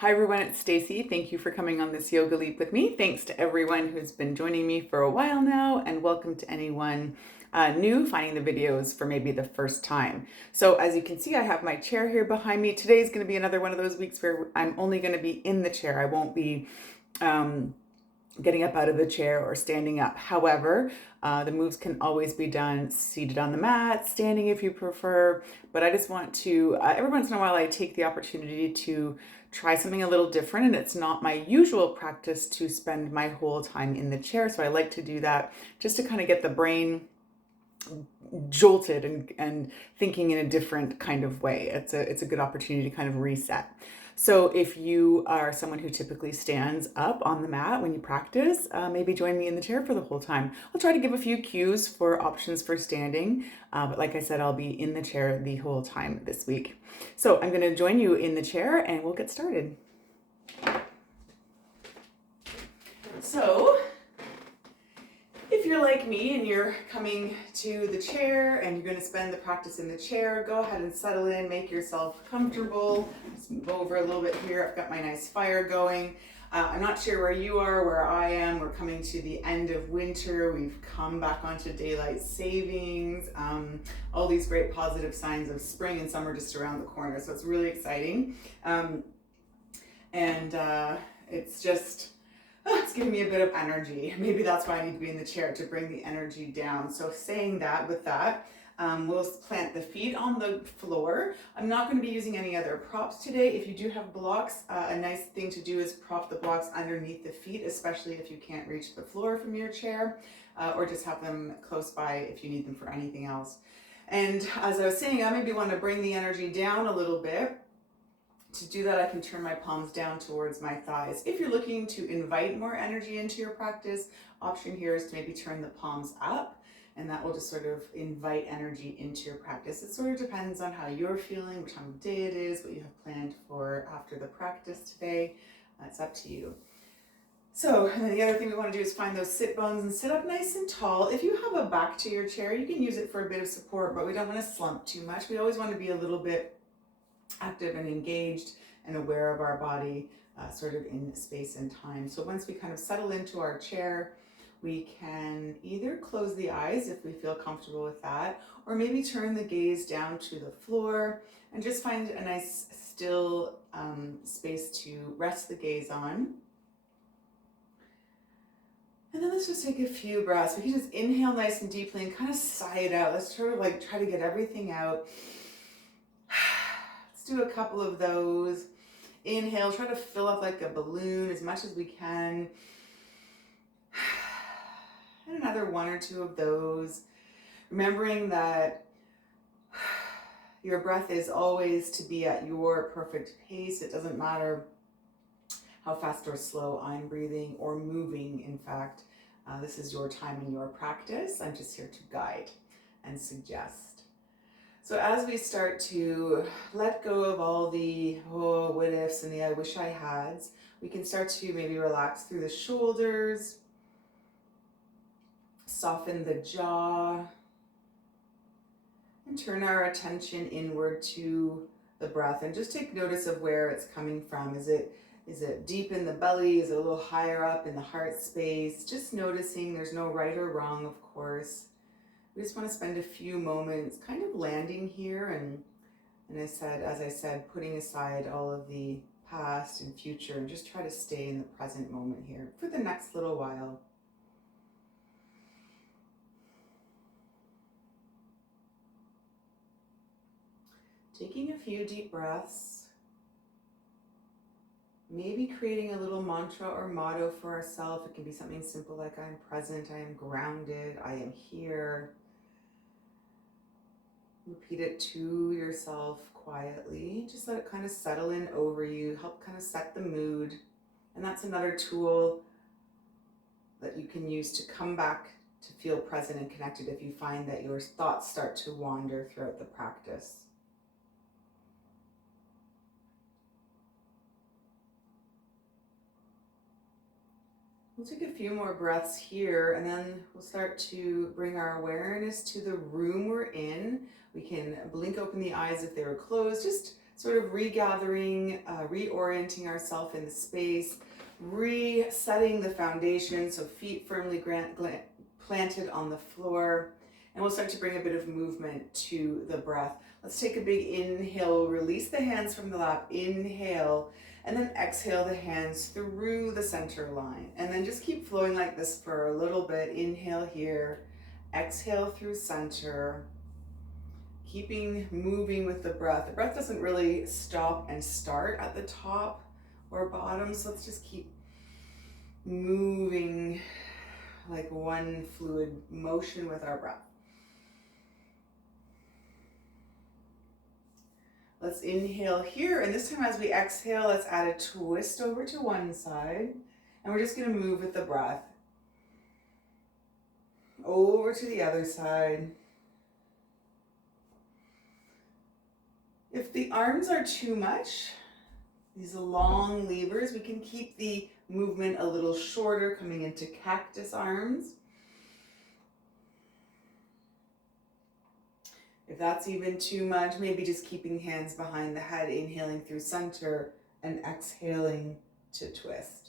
Hi everyone, it's Stacy. Thank you for coming on this yoga leap with me. Thanks to everyone who's been joining me for a while now, and welcome to anyone new finding the videos for maybe the first time. So as you can see, I have my chair here behind me. Today is going to be another one of those weeks where I'm only going to be in the chair. I won't be getting up out of the chair or standing up. However, the moves can always be done seated on the mat, standing if you prefer. But I just want to, every once in a while, I take the opportunity to try something a little different. And it's not my usual practice to spend my whole time in the chair. So I like to do that just to kind of get the brain jolted and thinking in a different kind of way. It's a good opportunity to kind of reset. So if you are someone who typically stands up on the mat when you practice, maybe join me in the chair for the whole time. I'll try to give a few cues for options for standing, but like I said, I'll be in the chair the whole time this week. So I'm going to join you in the chair and we'll get started. So if you're like me and you're coming to the chair and you're going to spend the practice in the chair, go ahead and settle in, make yourself comfortable. Just move over a little bit here. I've got my nice fire going. I'm not sure where you are, where I am. We're coming to the end of winter. We've come back onto daylight savings. All these great positive signs of spring and summer just around the corner. So it's really exciting. It's giving me a bit of energy. Maybe that's why I need to be in the chair, to bring the energy down. So saying that, with that, we'll plant the feet on the floor. I'm not going to be using any other props today. If you do have blocks, a nice thing to do is prop the blocks underneath the feet, especially if you can't reach the floor from your chair, or just have them close by if you need them for anything else. And as I was saying, I maybe want to bring the energy down a little bit. To do that, I can turn my palms down towards my thighs. If you're looking to invite more energy into your practice, option here is to maybe turn the palms up, and that will just sort of invite energy into your practice. It sort of depends on how you're feeling, what time of day it is, what you have planned for after the practice today. It's up to you. So, and then the other thing we want to do is find those sit bones and sit up nice and tall. If you have a back to your chair, you can use it for a bit of support, but we don't want to slump too much. We always want to be a little bit active and engaged and aware of our body, sort of in space and time. So once we kind of settle into our chair, we can either close the eyes if we feel comfortable with that, or maybe turn the gaze down to the floor and just find a nice still space to rest the gaze on. And then let's just take a few breaths. We can just inhale nice and deeply and kind of sigh it out. Let's sort of like try to get everything out. Do a couple of those. Inhale, try to fill up like a balloon as much as we can. And another one or two of those. Remembering that your breath is always to be at your perfect pace. It doesn't matter how fast or slow I'm breathing or moving. In fact, this is your time and your practice. I'm just here to guide and suggest. So as we start to let go of all the what ifs and the I wish I hads, we can start to maybe relax through the shoulders, soften the jaw, and turn our attention inward to the breath and just take notice of where it's coming from. Is it deep in the belly? Is it a little higher up in the heart space? Just noticing. There's no right or wrong, of course. We just want to spend a few moments kind of landing here and as I said, putting aside all of the past and future and just try to stay in the present moment here for the next little while. Taking a few deep breaths, maybe creating a little mantra or motto for ourselves. It can be something simple like I am present, I am grounded, I am here. Repeat it to yourself quietly. Just let it kind of settle in over you, help kind of set the mood. And that's another tool that you can use to come back to feel present and connected if you find that your thoughts start to wander throughout the practice. We'll take a few more breaths here and then we'll start to bring our awareness to the room we're in. We can blink open the eyes if they were closed. Just sort of regathering, reorienting ourselves in the space, resetting the foundation, so feet firmly planted on the floor. And we'll start to bring a bit of movement to the breath. Let's take a big inhale, release the hands from the lap, inhale, and then exhale the hands through the center line. And then just keep flowing like this for a little bit. Inhale here, exhale through center. Keeping moving with the breath. The breath doesn't really stop and start at the top or bottom, so let's just keep moving like one fluid motion with our breath. Let's inhale here, and this time as we exhale, let's add a twist over to one side, and we're just going to move with the breath. Over to the other side. If the arms are too much, these long levers, we can keep the movement a little shorter, coming into cactus arms. If that's even too much, maybe just keeping hands behind the head, inhaling through center and exhaling to twist.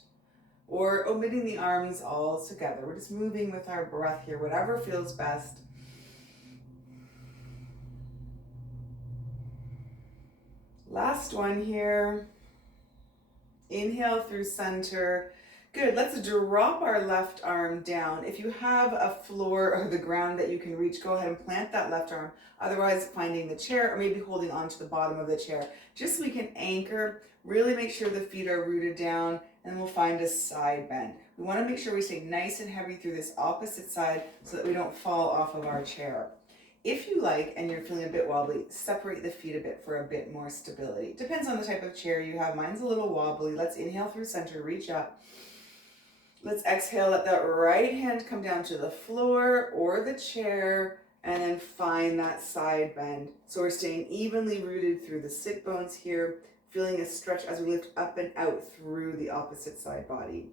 Or omitting the arms all together. We're just moving with our breath here, whatever feels best. Last one here. Inhale through center. Good, let's drop our left arm down. If you have a floor or the ground that you can reach, go ahead and plant that left arm. Otherwise, finding the chair or maybe holding onto the bottom of the chair. Just so we can anchor, really make sure the feet are rooted down, and we'll find a side bend. We want to make sure we stay nice and heavy through this opposite side so that we don't fall off of our chair. If you like, and you're feeling a bit wobbly, separate the feet a bit for a bit more stability. Depends on the type of chair you have. Mine's a little wobbly. Let's inhale through center, reach up. Let's exhale, let that right hand come down to the floor or the chair, and then find that side bend. So we're staying evenly rooted through the sit bones here, feeling a stretch as we lift up and out through the opposite side body.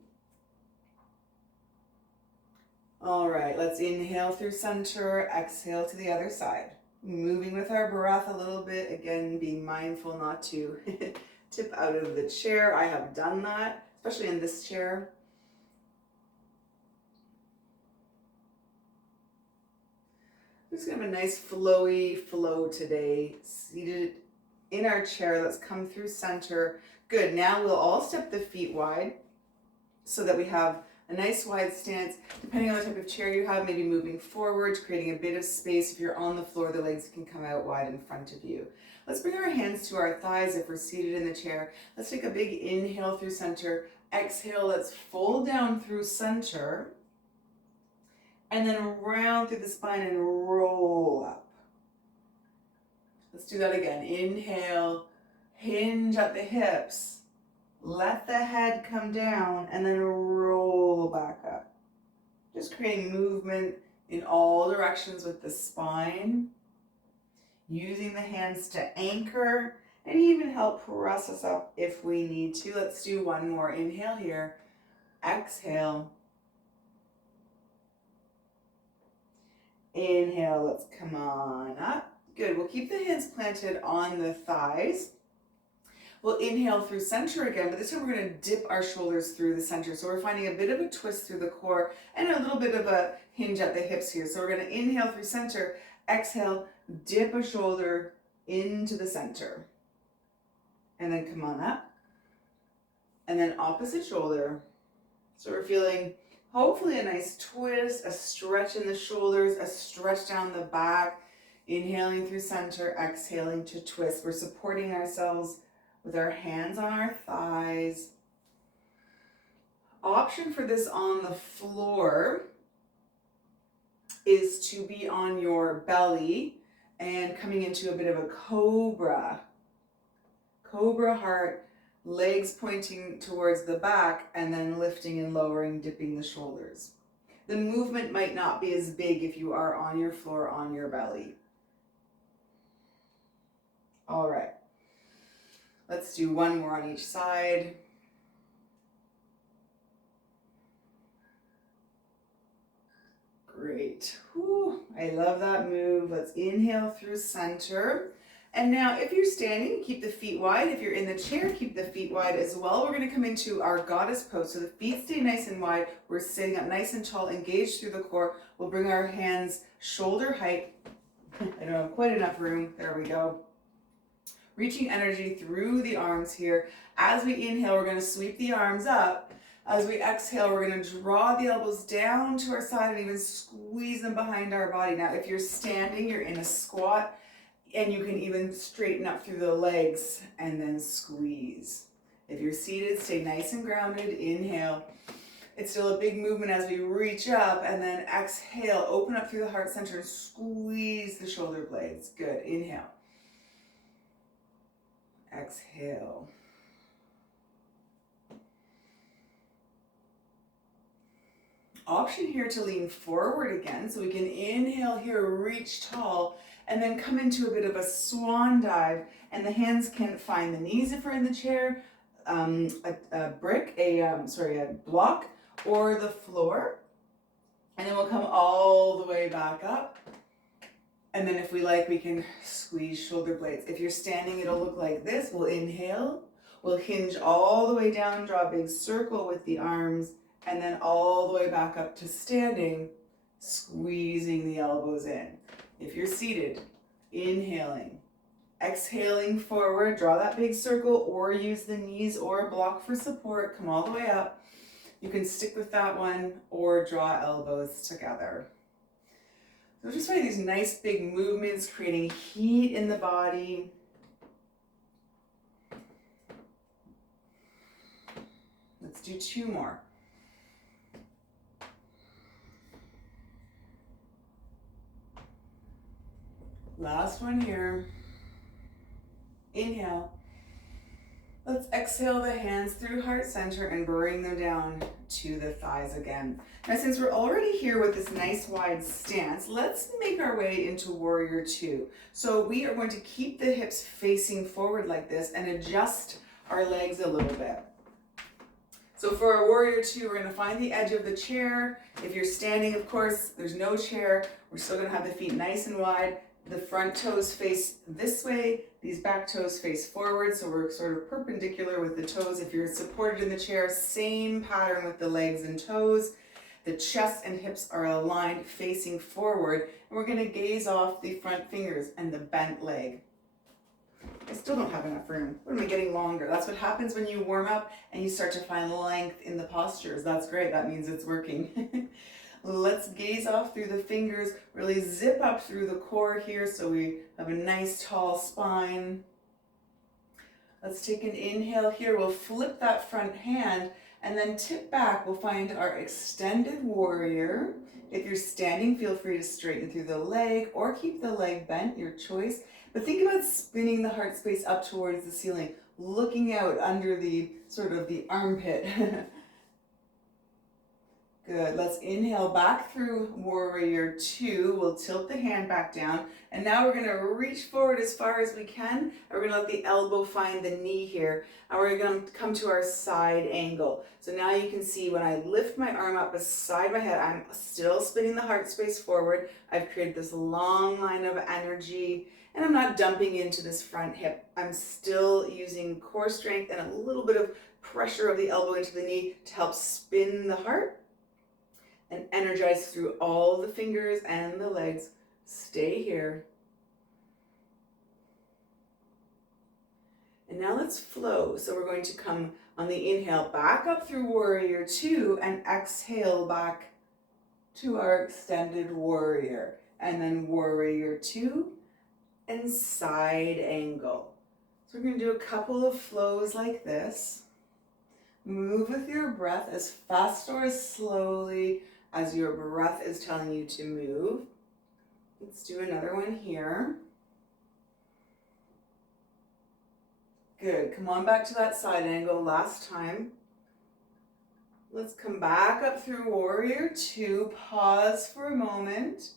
All right, let's inhale through center, exhale to the other side. Moving with our breath a little bit, again, being mindful not to tip out of the chair. I have done that, especially in this chair. We're just gonna have a nice flowy flow today. Seated in our chair, let's come through center. Good, now we'll all step the feet wide so that we have a nice wide stance. Depending on the type of chair you have, maybe moving forward, creating a bit of space. If you're on the floor, the legs can come out wide in front of you. Let's bring our hands to our thighs if we're seated in the chair. Let's take a big inhale through center. Exhale, let's fold down through center. And then round through the spine and roll up. Let's do that again. Inhale, hinge at the hips. Let the head come down and then roll back up. Just creating movement in all directions with the spine. Using the hands to anchor and even help press us up if we need to. Let's do one more. Inhale here. Exhale. Inhale, let's come on up. Good, we'll keep the hands planted on the thighs. We'll inhale through center again, but this time we're going to dip our shoulders through the center. So we're finding a bit of a twist through the core and a little bit of a hinge at the hips here. So we're going to inhale through center, exhale, dip a shoulder into the center. And then come on up. And then opposite shoulder. So we're feeling hopefully a nice twist, a stretch in the shoulders, a stretch down the back. Inhaling through center, exhaling to twist. We're supporting ourselves with our hands on our thighs. Option for this on the floor is to be on your belly and coming into a bit of a cobra. Cobra heart, legs pointing towards the back and then lifting and lowering, dipping the shoulders. The movement might not be as big if you are on your floor on your belly. All right. Let's do one more on each side. Great. Whew, I love that move. Let's inhale through center. And now if you're standing, keep the feet wide. If you're in the chair, keep the feet wide as well. We're gonna come into our goddess pose. So the feet stay nice and wide. We're sitting up nice and tall, engaged through the core. We'll bring our hands shoulder height. I don't have quite enough room. There we go. Reaching energy through the arms here. As we inhale, we're gonna sweep the arms up. As we exhale, we're gonna draw the elbows down to our side and even squeeze them behind our body. Now, if you're standing, you're in a squat, and you can even straighten up through the legs and then squeeze. If you're seated, stay nice and grounded. Inhale. It's still a big movement as we reach up, and then exhale. Open up through the heart center and squeeze the shoulder blades. Good. Inhale. Exhale. Option here to lean forward again, so we can inhale here, reach tall, and then come into a bit of a swan dive, and the hands can find the knees if we're in the chair, a block, or the floor, and then we'll come all the way back up, and then if we like, we can squeeze shoulder blades. If you're standing, it'll look like this. We'll inhale, we'll hinge all the way down, draw a big circle with the arms, and then all the way back up to standing, squeezing the elbows in. If you're seated, inhaling, exhaling forward, draw that big circle, or use the knees or a block for support, come all the way up. You can stick with that one or draw elbows together. So just find these nice big movements, creating heat in the body. Let's do 2 more. Last one here. Inhale. Let's exhale the hands through heart center and bring them down to the thighs again. Now, since we're already here with this nice wide stance, let's make our way into Warrior Two. So we are going to keep the hips facing forward like this and adjust our legs a little bit. So for our Warrior Two, we're going to find the edge of the chair. If you're standing, of course, there's no chair. We're still going to have the feet nice and wide. The front toes face this way, these back toes face forward, so we're sort of perpendicular with the toes. If you're supported in the chair, same pattern with the legs and toes. The chest and hips are aligned facing forward, and we're going to gaze off the front fingers and the bent leg. I still don't have enough room. What am I getting longer? That's what happens when you warm up and you start to find length in the postures. That's great. That means it's working. Let's gaze off through the fingers, really zip up through the core here so we have a nice tall spine. Let's take an inhale here. We'll flip that front hand and then tip back. We'll find our extended warrior. If you're standing, feel free to straighten through the leg or keep the leg bent, your choice. But think about spinning the heart space up towards the ceiling, looking out under the sort of the armpit. Good. Let's inhale back through Warrior Two. We'll tilt the hand back down. And now we're going to reach forward as far as we can. And we're going to let the elbow find the knee here. And we're going to come to our side angle. So now you can see when I lift my arm up beside my head, I'm still spinning the heart space forward. I've created this long line of energy. And I'm not dumping into this front hip. I'm still using core strength and a little bit of pressure of the elbow into the knee to help spin the heart and energize through all the fingers and the legs. Stay here. And now let's flow. So we're going to come on the inhale back up through Warrior Two and exhale back to our extended warrior. And then Warrior Two and side angle. So we're going to do a couple of flows like this. Move with your breath as fast or as slowly as your breath is telling you to move. Let's do another one here. Good. Come on back to that side angle last time. Let's come back up through Warrior Two. Pause for a moment.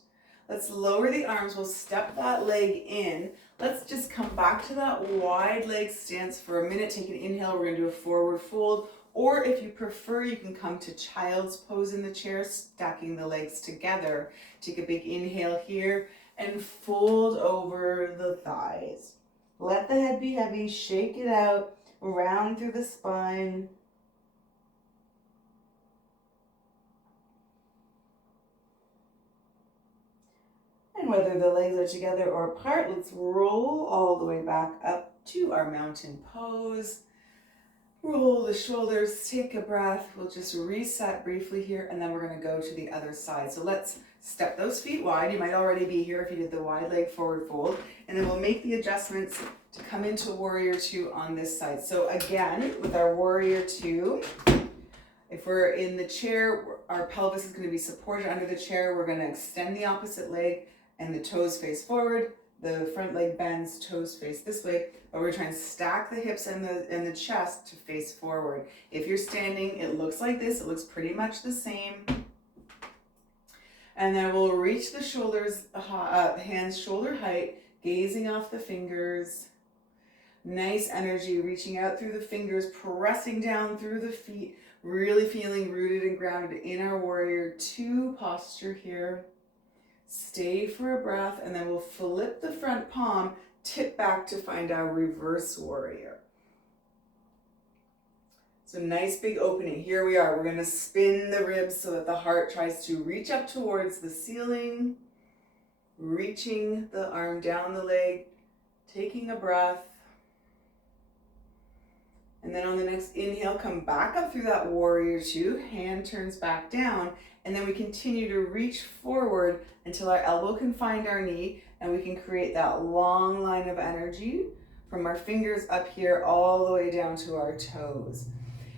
Let's lower the arms. We'll step that leg in. Let's just come back to that wide leg stance for a minute. Take an inhale. We're going to do a forward fold. Or if you prefer, you can come to child's pose in the chair, stacking the legs together. Take a big inhale here and fold over the thighs. Let the head be heavy, shake it out, round through the spine. And whether the legs are together or apart, let's roll all the way back up to our mountain pose. Roll the shoulders, take a breath. We'll just reset briefly here, and then we're going to go to the other side. So let's step those feet wide. You might already be here if you did the wide leg forward fold. And then we'll make the adjustments to come into warrior two on this side. So again, with our warrior two, if we're in the chair, our pelvis is going to be supported under the chair. We're going to extend the opposite leg and the toes face forward. The front leg bends, toes face this way, but we're trying to stack the hips and the chest to face forward. If you're standing, it looks like this. It looks pretty much the same. And then we'll reach the shoulders, hands shoulder height, gazing off the fingers. Nice energy, reaching out through the fingers, pressing down through the feet, really feeling rooted and grounded in our warrior two posture here. Stay for a breath, and then we'll flip the front palm, tip back to find our reverse warrior. So nice big opening. Here we are. We're going to spin the ribs so that the heart tries to reach up towards the ceiling, reaching the arm down the leg, taking a breath. And then on the next inhale, come back up through that warrior two, hand turns back down, and then we continue to reach forward until our elbow can find our knee, and we can create that long line of energy from our fingers up here all the way down to our toes.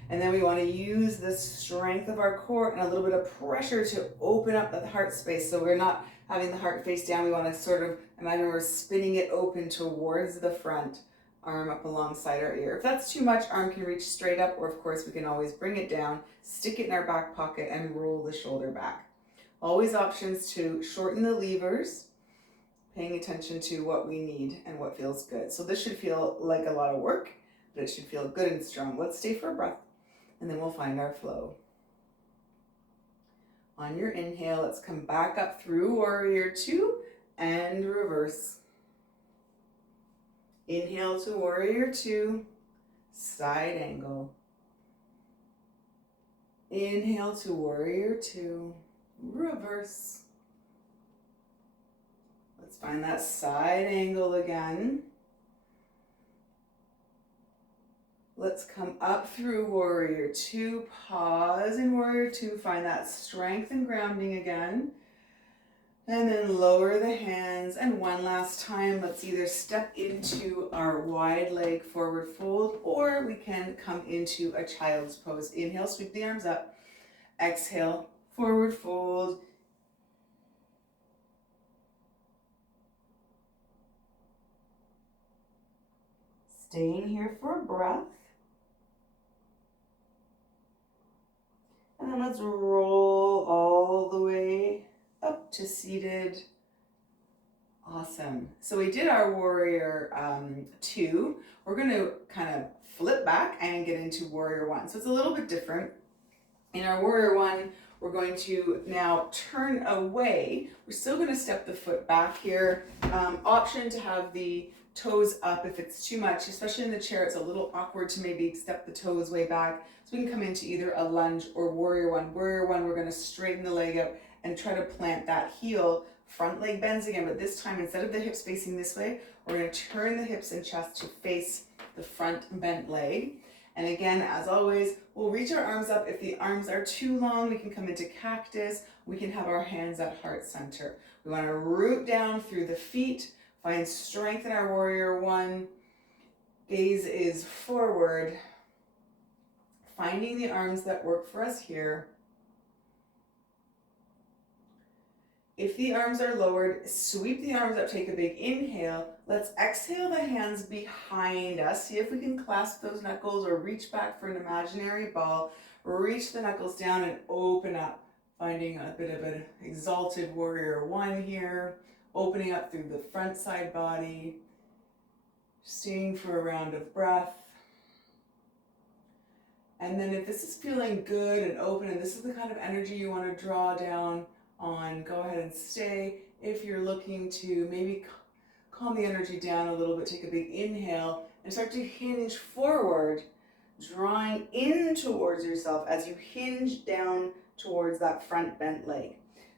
And then we want to use the strength of our core and a little bit of pressure to open up that heart space. So we're not having the heart face down. We want to sort of imagine we're spinning it open towards the front, arm up alongside our ear. If that's too much, arm can reach straight up, or of course we can always bring it down, stick it in our back pocket, and roll the shoulder back. Always options to shorten the levers, paying attention to what we need and what feels good. So this should feel like a lot of work, but it should feel good and strong. Let's stay for a breath, and then we'll find our flow. On your inhale, let's come back up through warrior two and reverse. Inhale to warrior two, side angle. Inhale to warrior two, reverse. Let's find that side angle again. Let's come up through warrior two, pause in warrior two, find that strength and grounding again. And then lower the hands, and one last time, let's either step into our wide leg forward fold, or we can come into a child's pose. Inhale, sweep the arms up. Exhale, forward fold. Staying here for a breath. And then let's roll all the way up to seated. Awesome. So we did our warrior two. We're going to kind of flip back and get into warrior one. So it's a little bit different. In our warrior one, we're going to now turn away. We're still going to step the foot back here. Option to have the toes up if it's too much, especially in the chair. It's a little awkward to maybe step the toes way back. So we can come into either a lunge or warrior one. Warrior one, we're going to straighten the leg up and try to plant that heel. Front leg bends again, but this time instead of the hips facing this way, we're going to turn the hips and chest to face the front bent leg. And again, as always, we'll reach our arms up. If the arms are too long, we can come into cactus. We can have our hands at heart center. We want to root down through the feet, find strength in our warrior one. Gaze is forward, finding the arms that work for us here. If the arms are lowered, sweep the arms up, take a big inhale. Let's exhale the hands behind us. See if we can clasp those knuckles or reach back for an imaginary ball. Reach the knuckles down and open up, finding a bit of an exalted warrior one here. Opening up through the front side body. Staying for a round of breath. And then if this is feeling good and open, and this is the kind of energy you want to draw down on, go ahead and stay. If you're looking to maybe calm the energy down a little bit. Take a big inhale and start to hinge forward, drawing in towards yourself as you hinge down towards that front bent leg.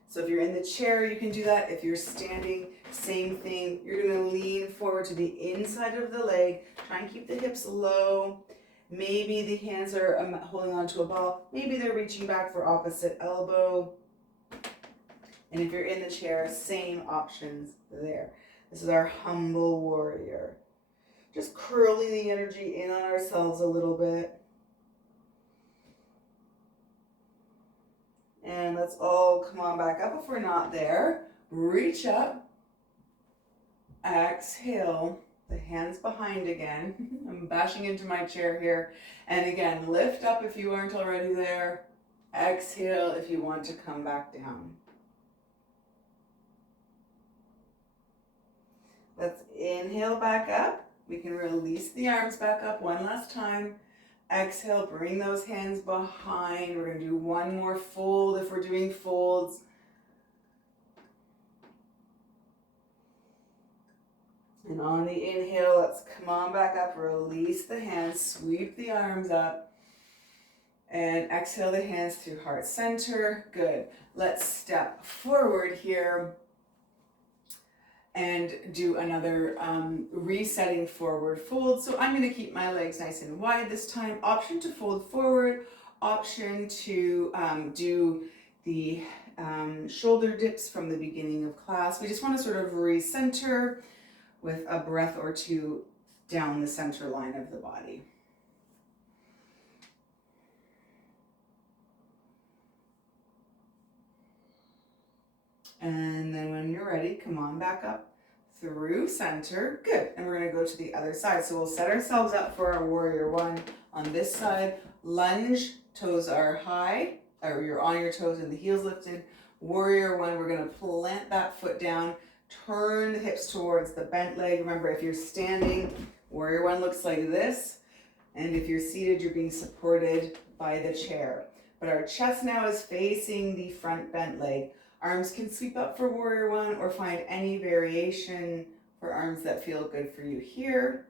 So if you're in the chair, you can do that. If you're standing, same thing. You're going to lean forward to the inside of the leg. Try and keep the hips low. Maybe the hands are holding onto a ball. Maybe they're reaching back for opposite elbow. And if you're in the chair, same options there. This is our humble warrior. Just curling the energy in on ourselves a little bit. And let's all come on back up if we're not there. Reach up. Exhale. The hands behind again. I'm bashing into my chair here. And again, lift up if you aren't already there. Exhale if you want to come back down. Let's inhale back up. We can release the arms back up one last time. Exhale, bring those hands behind. We're going to do one more fold if we're doing folds. And on the inhale, let's come on back up. Release the hands, sweep the arms up. And exhale the hands through heart center. Good. Let's step forward here and do another resetting forward fold. So I'm going to keep my legs nice and wide this time. Option to fold forward, option to do the shoulder dips from the beginning of class. We just want to sort of recenter with a breath or two down the center line of the body. And then when you're ready, come on back up through center. Good. And we're going to go to the other side. So we'll set ourselves up for our warrior one on this side. Lunge, toes are high, or you're on your toes and the heels lifted. Warrior one, we're going to plant that foot down, turn the hips towards the bent leg. Remember, if you're standing, warrior one looks like this. And if you're seated, you're being supported by the chair. But our chest now is facing the front bent leg. Arms can sweep up for warrior one or find any variation for arms that feel good for you here.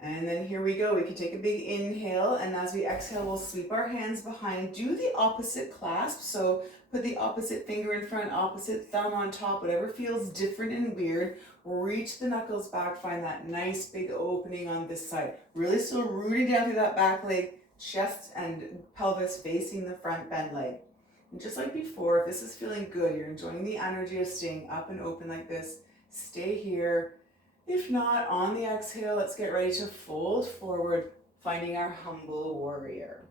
And then here we go. We can take a big inhale, and as we exhale, we'll sweep our hands behind. Do the opposite clasp. So put the opposite finger in front, opposite thumb on top, whatever feels different and weird. Reach the knuckles back, find that nice big opening on this side. Really still rooting down through that back leg, chest and pelvis facing the front bent leg. And just like before, if this is feeling good, you're enjoying the energy of staying up and open like this, stay here. If not, on the exhale, let's get ready to fold forward, finding our humble warrior.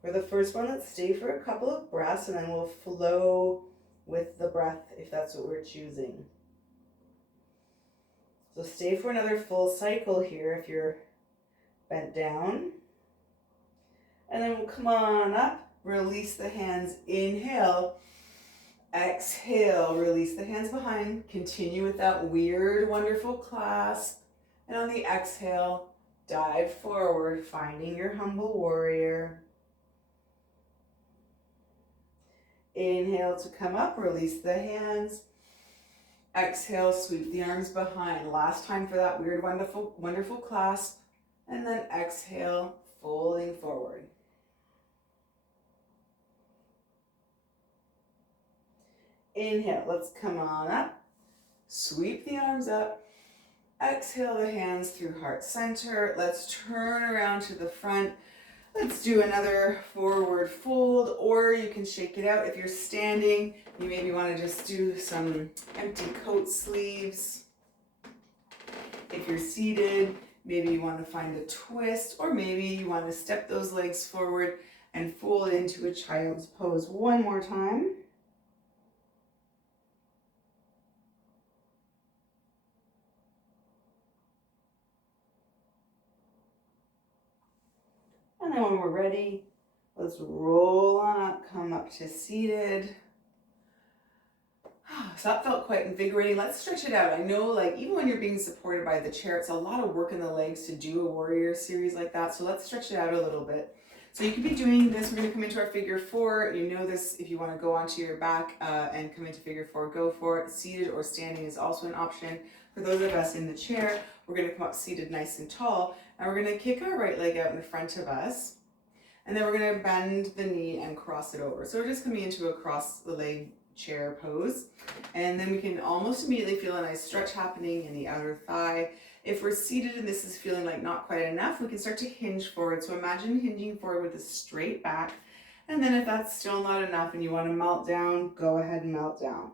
For the first one, let's stay for a couple of breaths and then we'll flow with the breath if that's what we're choosing. So stay for another full cycle here if you're bent down. And then we'll come on up, release the hands, inhale, exhale, release the hands behind, continue with that weird, wonderful clasp. And on the exhale, dive forward, finding your humble warrior. Inhale to come up, release the hands. Exhale, sweep the arms behind. Last time for that weird, wonderful, wonderful clasp. And then exhale, folding forward. Inhale, let's come on up. Sweep the arms up. Exhale the hands through heart center. Let's turn around to the front. Let's do another forward fold, or you can shake it out. If you're standing, you maybe want to just do some empty coat sleeves. If you're seated, maybe you want to find a twist, or maybe you want to step those legs forward and fold into a child's pose one more time. And then when we're ready, let's roll on up, come up to seated. So that felt quite invigorating. Let's stretch it out. I know, like, even when you're being supported by the chair, it's a lot of work in the legs to do a warrior series like that. So let's stretch it out a little bit. So you could be doing this. We're going to come into our figure 4. You know this. If you want to go onto your back and come into figure 4, go for it. Seated or standing is also an option. For those of us in the chair, we're going to come up seated nice and tall, and we're going to kick our right leg out in front of us, and then we're going to bend the knee and cross it over. So we're just coming into a cross the leg chair pose, and then we can almost immediately feel a nice stretch happening in the outer thigh. If we're seated and this is feeling like not quite enough, we can start to hinge forward. So imagine hinging forward with a straight back. And then if that's still not enough and you want to melt down, go ahead and melt down.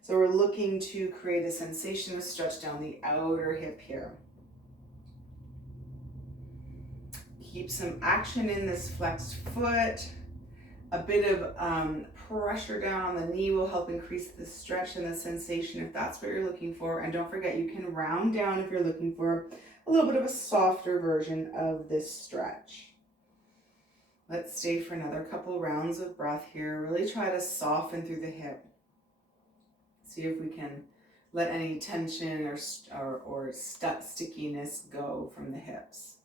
So we're looking to create a sensation of stretch down the outer hip here. Keep some action in this flexed foot. A bit of pressure down on the knee will help increase the stretch and the sensation if that's what you're looking for. And don't forget, you can round down if you're looking for a little bit of a softer version of this stretch. Let's stay for another couple rounds of breath here. Really try to soften through the hip. See if we can let any tension or stickiness go from the hips.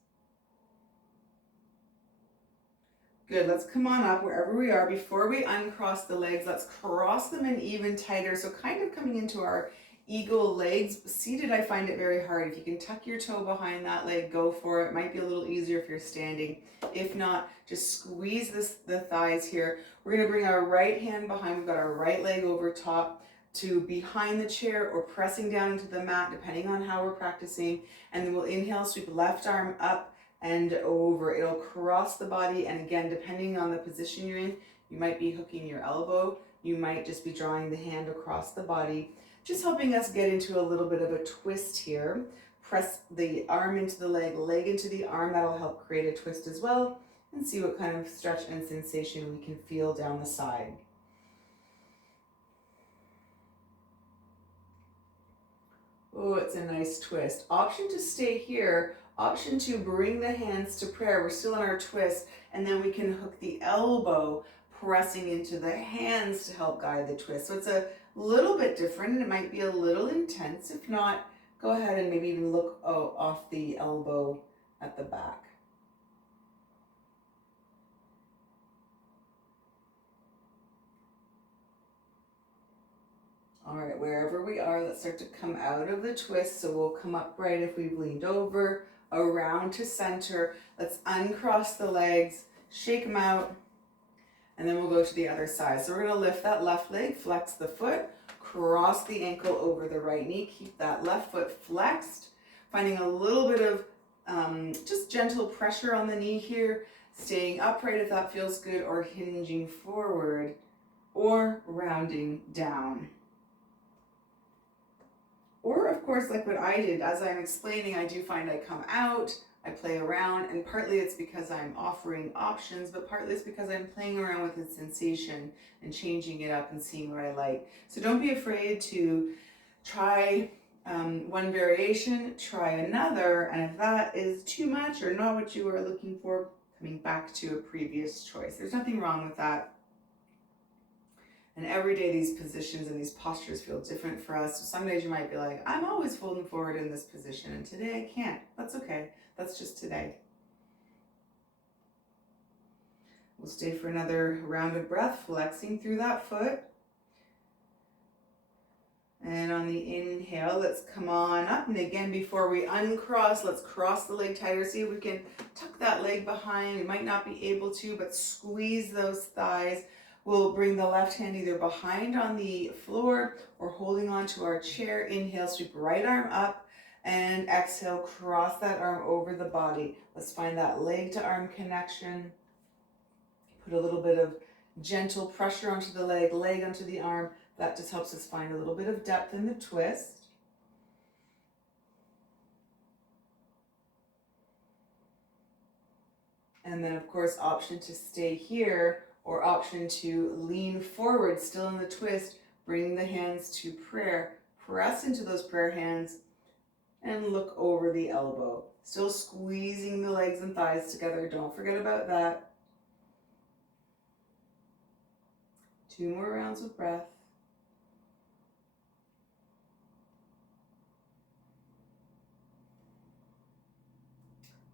Good, let's come on up wherever we are. Before we uncross the legs, let's cross them in even tighter. So kind of coming into our eagle legs. Seated, I find it very hard. If you can tuck your toe behind that leg, go for it. It might be a little easier if you're standing. If not, just squeeze the thighs here. We're gonna bring our right hand behind. We've got our right leg over top to behind the chair or pressing down into the mat, depending on how we're practicing. And then we'll inhale, sweep left arm up and over. It'll cross the body, and again, depending on the position you're in, you might be hooking your elbow, you might just be drawing the hand across the body, just helping us get into a little bit of a twist here. Press the arm into the leg, leg into the arm. That'll help create a twist as well, and see what kind of stretch and sensation we can feel down the side. Oh, it's a nice twist. Option to stay here. Option to bring the hands to prayer. We're still in our twist, and then we can hook the elbow, pressing into the hands to help guide the twist. So it's a little bit different, and it might be a little intense. If not, go ahead and maybe even look off the elbow at the back. All right, wherever we are, let's start to come out of the twist. So we'll come upright if we've leaned over, around to center. Let's uncross the legs, shake them out, and then we'll go to the other side. So we're gonna lift that left leg, flex the foot, cross the ankle over the right knee, keep that left foot flexed, finding a little bit of just gentle pressure on the knee here, staying upright if that feels good, or hinging forward, or rounding down. Or of course, like what I did, as I'm explaining, I do find I come out, I play around, and partly it's because I'm offering options, but partly it's because I'm playing around with the sensation and changing it up and seeing what I like. So don't be afraid to try one variation, try another, and if that is too much or not what you are looking for, coming back to a previous choice. There's nothing wrong with that. And every day these positions and these postures feel different for us. So some days you might be like, I'm always folding forward in this position, and today I can't. That's okay. That's just today. We'll stay for another round of breath, flexing through that foot. And on the inhale, let's come on up. And again, before we uncross, let's cross the leg tighter. See if we can tuck that leg behind. We might not be able to, but squeeze those thighs. We'll bring the left hand either behind on the floor or holding onto our chair. Inhale, sweep right arm up, and exhale, cross that arm over the body. Let's find that leg to arm connection. Put a little bit of gentle pressure onto the leg, leg onto the arm. That just helps us find a little bit of depth in the twist. And then of course, option to stay here, or option to lean forward, still in the twist, bring the hands to prayer, press into those prayer hands, and look over the elbow. Still squeezing the legs and thighs together, don't forget about that. 2 more rounds of breath.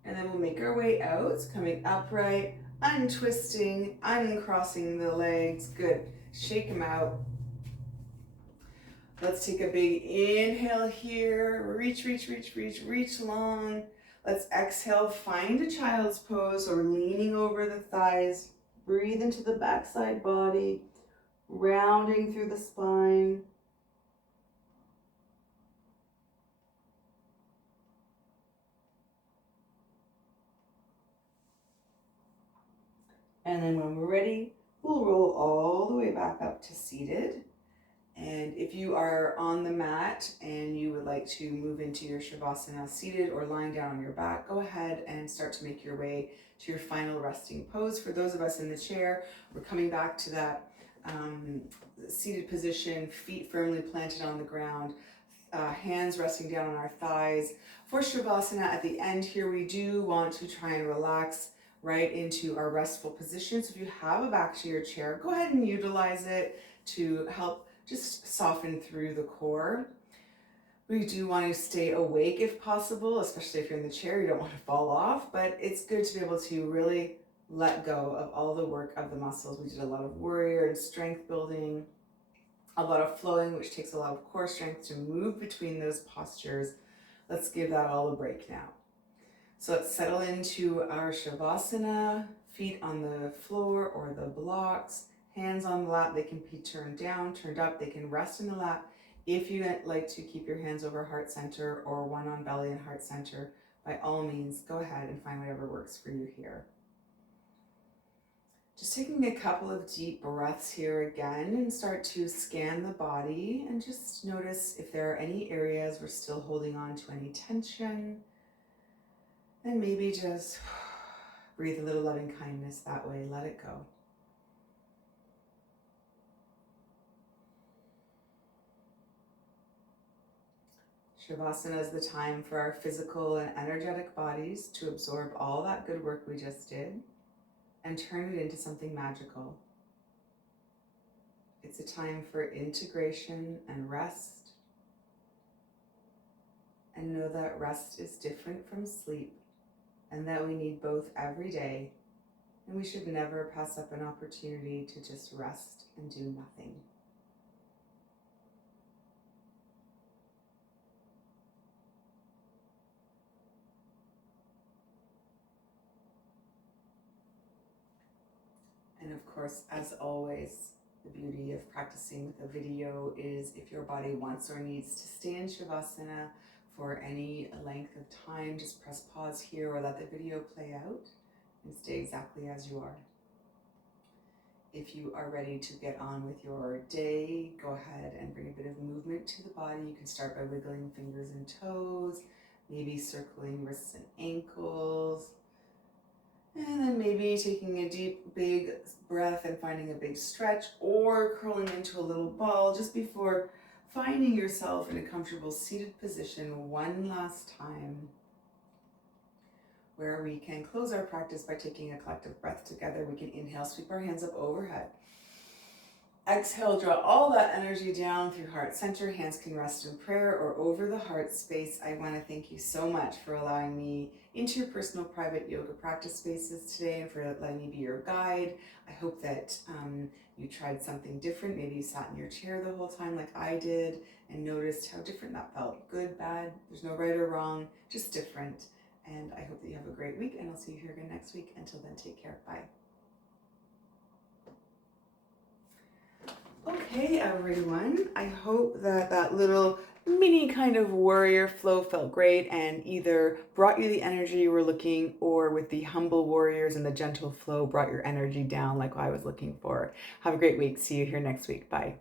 And then we'll make our way out, coming upright, untwisting, uncrossing the legs. Good. Shake them out. Let's take a big inhale here. Reach, reach, reach, reach, reach long. Let's exhale, find a child's pose or leaning over the thighs. Breathe into the backside body, rounding through the spine. And then when we're ready, we'll roll all the way back up to seated. And if you are on the mat and you would like to move into your Shavasana seated or lying down on your back, go ahead and start to make your way to your final resting pose. For those of us in the chair, we're coming back to that seated position, feet firmly planted on the ground, hands resting down on our thighs. For Shavasana, at the end here, we do want to try and relax right into our restful position. So if you have a back to your chair, go ahead and utilize it to help just soften through the core. We do want to stay awake if possible, especially if you're in the chair, you don't want to fall off, but it's good to be able to really let go of all the work of the muscles. We did a lot of warrior and strength building, a lot of flowing, which takes a lot of core strength to move between those postures. Let's give that all a break now. So let's settle into our Shavasana, feet on the floor or the blocks, hands on the lap. They can be turned down, turned up. They can rest in the lap. If you like to keep your hands over heart center or one on belly and heart center, by all means, go ahead and find whatever works for you here. Just taking a couple of deep breaths here again and start to scan the body and just notice if there are any areas we're still holding on to any tension. And maybe just breathe a little loving kindness that way. Let it go. Shavasana is the time for our physical and energetic bodies to absorb all that good work we just did and turn it into something magical. It's a time for integration and rest. And know that rest is different from sleep and that we need both every day. And we should never pass up an opportunity to just rest and do nothing. And of course, as always, the beauty of practicing with a video is if your body wants or needs to stay in Shavasana for any length of time, just press pause here or let the video play out and stay exactly as you are. If you are ready to get on with your day, go ahead and bring a bit of movement to the body. You can start by wiggling fingers and toes, maybe circling wrists and ankles. And then maybe taking a deep, big breath and finding a big stretch or curling into a little ball just before finding yourself in a comfortable seated position one last time, where we can close our practice by taking a collective breath together. We can inhale, sweep our hands up overhead. Exhale, draw all that energy down through heart center. Hands can rest in prayer or over the heart space. I want to thank you so much for allowing me into your personal private yoga practice spaces today and for letting me be your guide. I hope that you tried something different. Maybe you sat in your chair the whole time like I did and noticed how different that felt. Good, bad, there's no right or wrong, just different. And I hope that you have a great week, and I'll see you here again next week. Until then, take care. Bye. Okay, everyone. I hope that that little mini kind of warrior flow felt great and either brought you the energy you were looking, or with the humble warriors and the gentle flow brought your energy down like I was looking for. Have a great week. See you here next week. Bye.